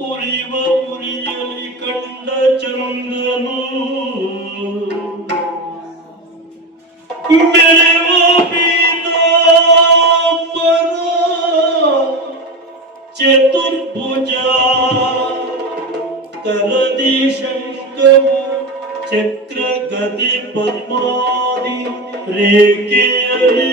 ಉರಿವ ಉರಿಯಲಿ ಕಂಡ ಚಂದನು. ಮೆರೆವ ಪೀತಾಂಬರ ಚತುರ್ಭುಜ ಕರದಿ ಶಂಕವು ಚಕ್ರ ಗತಿ ಪದ್ಮಾದಿ ರೇಖೆಯಲಿ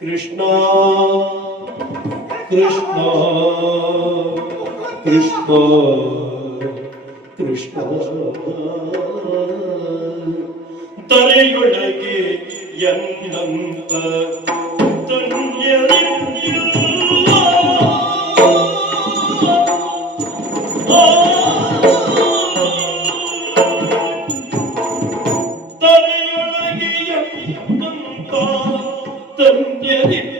ಕೃಷ್ಣ ಕೃಷ್ಣ ಕೃಷ್ಣ ಕೃಷ್ಣ. ತಲೆಯೊಳಗೆ ಎನ್ನಂತ ತಲೆಯೊಳಗೆ ಎನ್ನಂತ ತಂದೆರಿಲ್ಲ